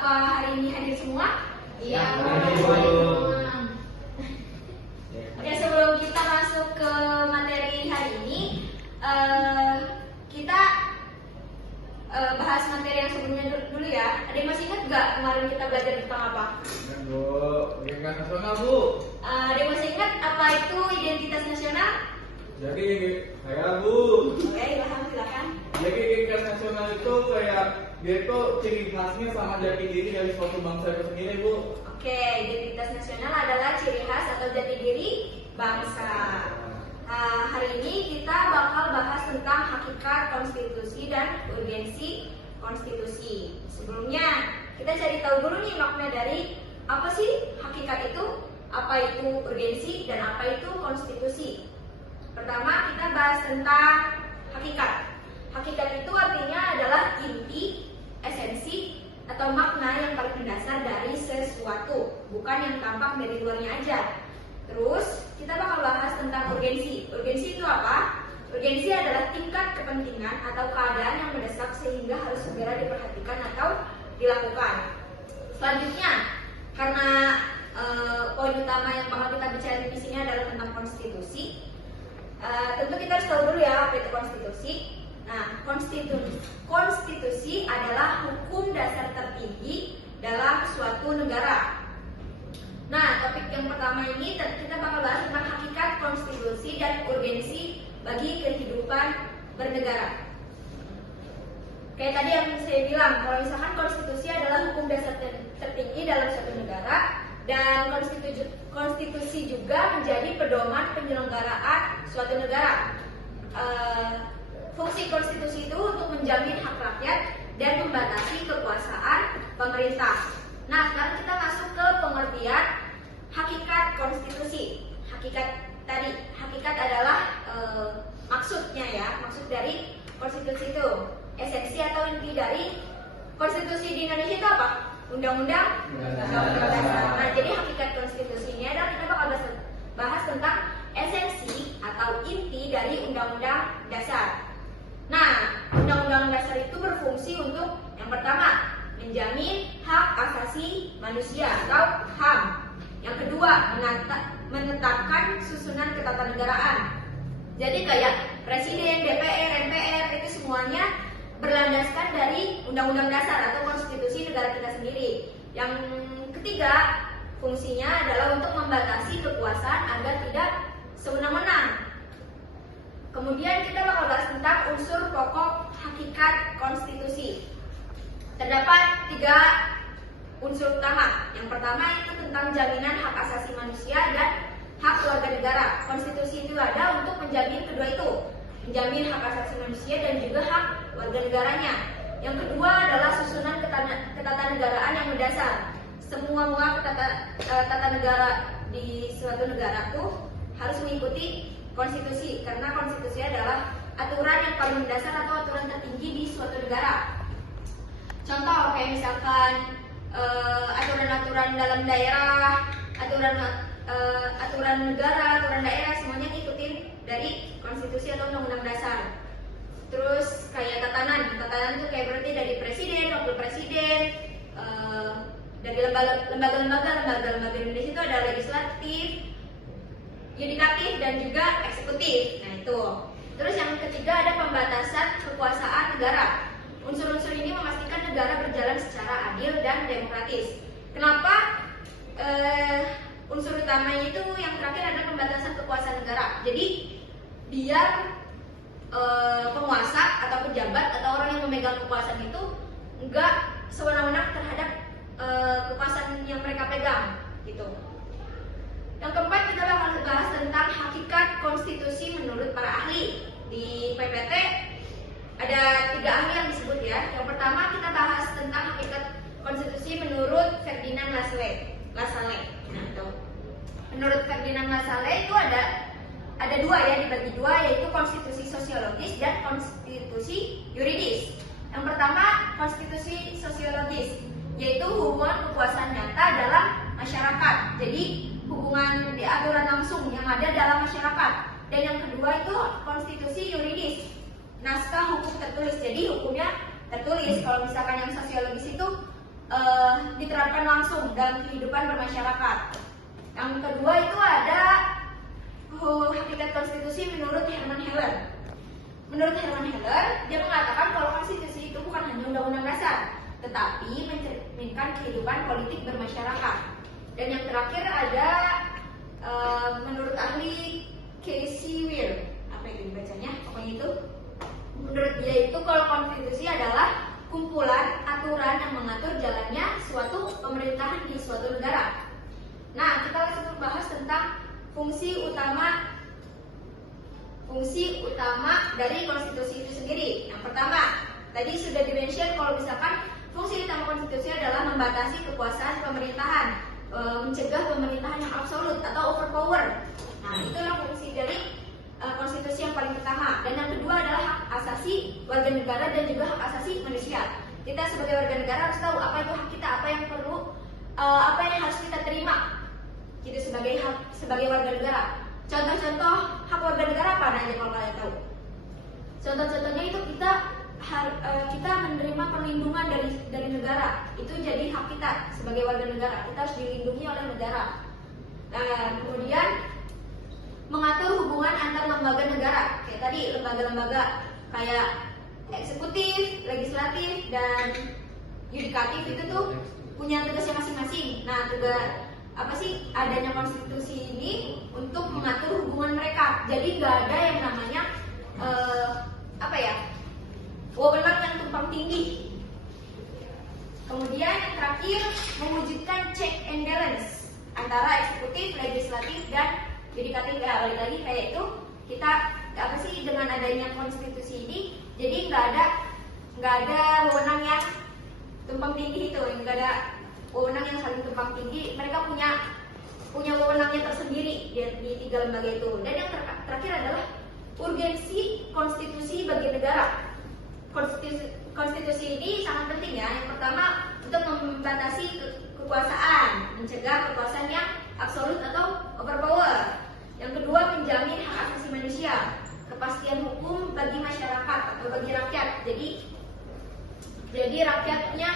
Apa hari ini hadir semua? Iya. Oke, sebelum kita masuk ke materi hari ini, kita bahas materi yang sebelumnya dulu ya. Ada yang masih ingat nggak kemarin kita belajar tentang apa? Bu, identitas nasional, Bu. Ada yang masih ingat apa itu identitas nasional? Jadi kayak Bu. Oke, Ilham silakan. Jadi identitas nasional itu kayak dia itu ciri khasnya sama jati diri dari suatu bangsa itu sendiri, Bu. Oke, identitas nasional adalah ciri khas atau jati diri bangsa. Nah, hari ini kita bakal bahas tentang hakikat konstitusi dan urgensi konstitusi. Sebelumnya, kita cari tahu dulu nih makna dari apa sih hakikat itu, apa itu urgensi, dan apa itu konstitusi. Pertama, kita bahas tentang hakikat. Hakikat itu artinya adalah inti, esensi, atau makna yang paling mendasar dari sesuatu, bukan yang tampak dari luarnya aja. Terus, kita bakal bahas tentang urgensi. Urgensi itu apa? Urgensi adalah tingkat kepentingan atau keadaan yang mendesak sehingga harus segera diperhatikan atau dilakukan. Selanjutnya, karena poin utama yang bakal kita bicara di sini adalah tentang konstitusi, tentu kita harus tahu dulu ya apa itu konstitusi. Nah, konstitusi adalah hukum dasar tertinggi dalam suatu negara. Nah, topik yang pertama ini kita bakal bahas tentang hakikat konstitusi dan urgensi bagi kehidupan bernegara. Kayak tadi yang saya bilang, kalau misalkan konstitusi adalah hukum dasar tertinggi dalam suatu negara, dan konstitusi juga menjadi pedoman penyelenggaraan suatu negara. Fungsi konstitusi itu untuk menjamin hak rakyat dan membatasi kekuasaan pemerintah. Nah, sekarang kita masuk ke pengertian hakikat konstitusi. Hakikat adalah maksudnya ya, maksud dari konstitusi itu. Esensi atau inti dari konstitusi di Indonesia itu apa? Undang-undang dasar. Nah, jadi hakikat konstitusi ini adalah kita bakal bahas tentang esensi atau inti dari undang-undang dasar. Nah, undang-undang dasar itu berfungsi untuk yang pertama, menjamin hak asasi manusia atau HAM. Yang kedua, menetapkan susunan ketatanegaraan. Jadi kayak presiden, DPR, MPR itu semuanya berlandaskan dari undang-undang dasar atau konstitusi negara kita sendiri. Yang ketiga, fungsinya adalah untuk membatasi kekuasaan agar tidak sewenang-wenang. Kemudian kita bakal bahas tentang unsur pokok hakikat konstitusi. Terdapat 3 unsur utama. Yang pertama itu tentang jaminan hak asasi manusia dan hak warga negara. Konstitusi itu ada untuk menjamin kedua itu, menjamin hak asasi manusia dan juga hak warga negaranya. Yang kedua adalah susunan ketatanegaraan yang mendasar. Semua tata negara di suatu negara tuh harus mengikuti konstitusi, karena konstitusi adalah aturan yang paling mendasar atau aturan tertinggi di suatu negara. Contoh kayak misalkan aturan-aturan dalam daerah, aturan negara, aturan daerah, semuanya ngikutin dari konstitusi atau undang-undang dasar. Terus kayak tatanan itu kayak berarti dari presiden, wakil presiden, dari lembaga Indonesia itu ada legislatif, yudikatif, dan juga eksekutif. Nah itu. Terus yang ketiga ada pembatasan kekuasaan negara. Unsur-unsur ini memastikan negara berjalan secara adil dan demokratis. Kenapa? Unsur utamanya itu yang terakhir ada pembatasan kekuasaan negara. Jadi biar penguasa atau pejabat atau orang yang memegang kekuasaan itu enggak sewenang-wenang terhadap kekuasaan yang mereka pegang, gitu. Yang keempat kita bakal bahas tentang hakikat konstitusi menurut para ahli. Di PPT ada 3 ahli yang disebut ya. Yang pertama kita bahas tentang hakikat konstitusi menurut Ferdinand Lassalle. Nah, itu. Menurut Ferdinand Lassalle itu ada 2 ya, dibagi 2, yaitu konstitusi sosiologis dan konstitusi yuridis. Yang pertama konstitusi sosiologis, yaitu hubungan kekuasaan nyata dalam masyarakat. Jadi hubungan di aturan langsung yang ada dalam masyarakat. Dan yang kedua itu konstitusi yuridis, naskah hukum tertulis. Jadi hukumnya tertulis. Kalau misalkan yang sosiologis itu diterapkan langsung dalam kehidupan bermasyarakat. Yang kedua itu ada hakikat konstitusi menurut Herman Heller. Menurut Herman Heller, dia mengatakan kalau konstitusi itu bukan hanya undang-undang dasar, tetapi mencerminkan kehidupan politik bermasyarakat. Dan yang terakhir ada menurut ahli Casey Weir, apa itu bacanya? Pokoknya itu. Menurut dia itu kalau konstitusi adalah kumpulan aturan yang mengatur jalannya suatu pemerintahan di suatu negara. Nah, kita langsung membahas tentang fungsi utama dari konstitusi itu sendiri. Yang pertama, tadi sudah di-mention kalau misalkan fungsi utama konstitusi adalah membatasi kekuasaan pemerintahan, mencegah pemerintahan yang absolut atau overpower. Nah, itulah fungsi dari konstitusi yang paling pertama. Dan yang kedua adalah hak asasi warga negara dan juga hak asasi manusia. Kita sebagai warga negara harus tahu apa itu hak kita, apa yang perlu, apa yang harus kita terima gitu sebagai warga negara. Contoh-contoh hak warga negara apa aja kalau kalian tahu? Contoh-contohnya itu kita menerima perlindungan dari negara. Itu jadi hak kita sebagai warga negara. Kita harus dilindungi oleh negara. Dan kemudian mengatur hubungan antar lembaga negara. Kayak tadi lembaga-lembaga kayak eksekutif, legislatif, dan yudikatif itu tuh punya tugasnya masing-masing. Nah, tugas apa sih adanya konstitusi ini untuk mengatur hubungan mereka. Jadi nggak ada yang namanya wewenang yang tumpang tindih. Kemudian yang terakhir mewujudkan check and balance antara eksekutif, legislatif, dan yudikatif. Ya, balik lagi kayak itu kita dengan adanya konstitusi ini jadi nggak ada wewenang yang tumpang tindih itu, nggak ada wewenang yang saling tumpang tindih. Mereka punya wewenangnya tersendiri di tiga lembaga itu. Dan yang terakhir adalah urgensi konstitusi bagi negara. Konstitusi ini sangat penting ya. Yang pertama untuk membatasi kekuasaan, mencegah kekuasaan yang absolut atau overpower. Yang kedua menjamin hak asasi manusia, kepastian hukum bagi masyarakat atau bagi rakyat. Jadi rakyatnya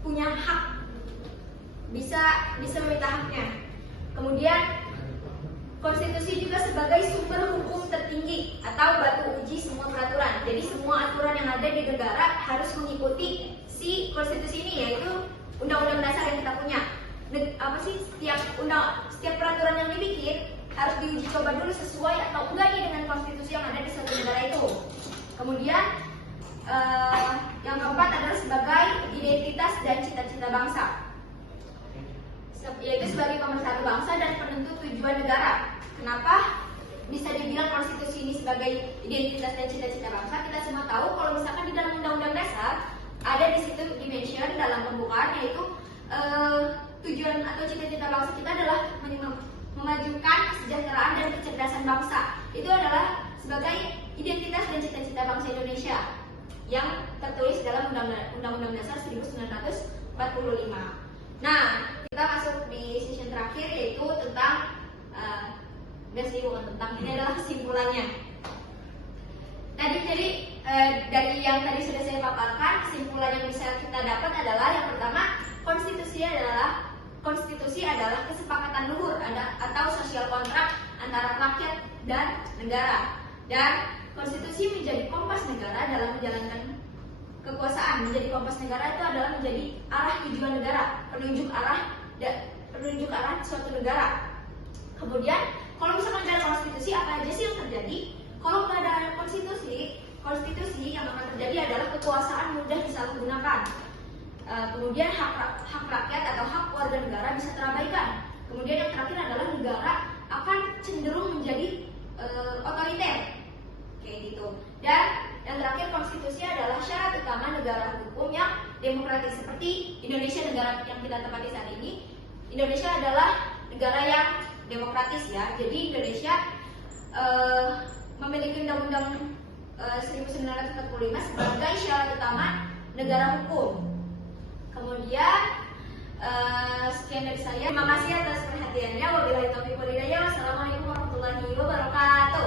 punya hak, bisa meminta haknya. Kemudian konstitusi juga sebagai sumber hukum tertinggi atau batu uji semua peraturan. Jadi semua aturan yang ada di negara harus mengikuti si konstitusi ini, yaitu undang-undang dasar yang kita punya. Setiap peraturan yang dibikin harus diuji coba dulu sesuai atau enggak nih dengan konstitusi yang ada di suatu negara itu. Kemudian yang keempat adalah sebagai identitas dan cita-cita bangsa, yaitu sebagai pemersatu bangsa dan penentu tujuan negara. Kenapa bisa dibilang konstitusi ini sebagai identitas dan cita-cita bangsa? Kita semua tahu kalau misalkan di dalam undang-undang dasar ada di situ dimention dalam pembukaan, yaitu tujuan atau cita-cita bangsa kita adalah memajukan kesejahteraan dan kecerdasan bangsa. Itu adalah sebagai identitas dan cita-cita bangsa Indonesia yang tertulis dalam Undang-Undang Dasar 1945. Nah, kita masuk di session terakhir, yaitu tentang ini adalah kesimpulannya. Jadi dari yang tadi sudah saya paparkan, kesimpulan yang bisa kita dapat adalah yang pertama, konstitusi adalah kesepakatan luhur atau sosial kontrak antara rakyat dan negara. Dan konstitusi menjadi kompas negara dalam menjalankan kekuasaan. Menjadi kompas negara itu adalah menjadi arah tujuan negara, penunjuk arah suatu negara. Kemudian kalau misalkan ada konstitusi, apa aja sih yang terjadi? Kalau nggak ada konstitusi yang akan terjadi adalah kekuasaan mudah disalahgunakan. Kemudian hak rakyat atau hak warga negara bisa terabaikan. Kemudian yang terakhir adalah negara akan cenderung menjadi otoriter, kayak gitu. Dan yang terakhir, konstitusi adalah syarat utama negara hukum yang demokratis seperti Indonesia, negara yang kita tempati saat ini. Indonesia adalah negara yang demokratis ya. Jadi Indonesia memiliki Undang-Undang 1945 sebagai syarat utama negara hukum. Kemudian sekian dari saya. Terima kasih atas perhatiannya. Wabillahi taufiq wal hidayah. Wassalamualaikum warahmatullahi wabarakatuh.